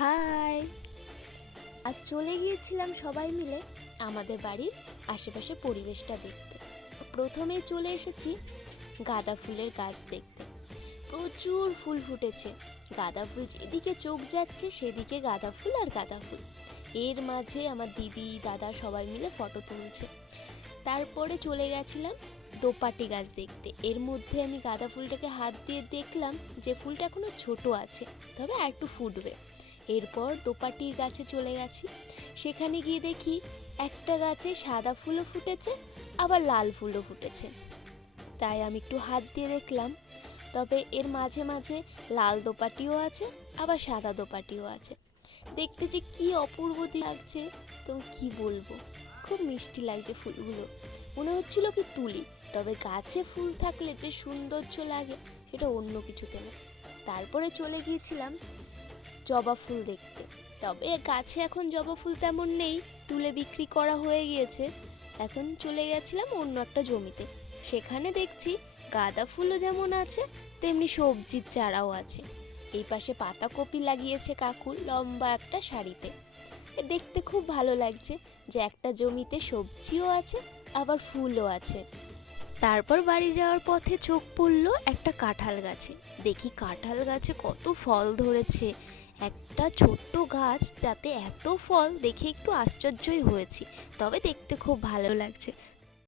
High! আজ চলে গিয়েছিলাম সবাই মিলে আমাদের বাড়ির আশেপাশের পরিবেশটা দেখতে। প্রথমে চলে এসেছি গাঁদা ফুলের গাছ দেখতে। প্রচুর ফুল ফুটেছে। গাঁদা ফুল যেদিকে চোখ যাচ্ছে সেদিকে গাঁদা ফুল আর গাঁদা ফুল। এর মাঝে আমার দিদি দাদা সবাই মিলে ফটো তুলছে। তারপরে চলে গেছিলাম দোপাটি গাছ দেখতে। এর মধ্যে আমি গাঁদা ফুলটাকে হাত দিয়ে দেখলাম যে ফুলটা এখনো ছোট আছে, তবে আর একটু ফুটবে। এরপর দোপাটি গাছে চলে গেছি। সেখানে গিয়ে দেখি একটা গাছে সাদা ফুলও ফুটেছে, আবার লাল ফুলও ফুটেছে। তাই আমি একটু হাত দিয়ে দেখলাম, তবে এর মাঝে মাঝে লাল দোপাটিও আছে, আবার সাদা দোপাটিও আছে। দেখতে যে কি অপূর্ব লাগছে, তো কি বলবো, খুব মিষ্টি লাগছে ফুলগুলো। মনে হচ্ছিল কি তুলি, তবে গাছে ফুল থাকলে যে সৌন্দর্য লাগে এটা অন্য কিছুতে না। তারপরে চলে গিয়েছিলাম জবা ফুল দেখতে। তবে গাছে এখন জবা ফুল তেমন নেই, তুলে বিক্রি করা হয়ে গিয়েছে। এখন চলে গেছিলাম অন্য একটা জমিতে। সেখানে দেখছি গাঁদা ফুলও যেমন আছে, তেমনি সবজির চারাও আছে। এই পাশে পাতাকপি লাগিয়েছে কাকু লম্বা একটা সারিতে। দেখতে খুব ভালো লাগছে যে একটা জমিতে সবজিও আছে, আবার ফুলও আছে। তারপর বাড়ি যাওয়ার পথে চোখ পড়ল একটা কাঁঠাল গাছে। দেখি কাঁঠাল গাছে কত ফল ধরেছে। একটা ছোট্ট গাছ, যাতে এত ফল দেখে একটু আশ্চর্যই হয়েছি, তবে দেখতে খুব ভালো লাগছে।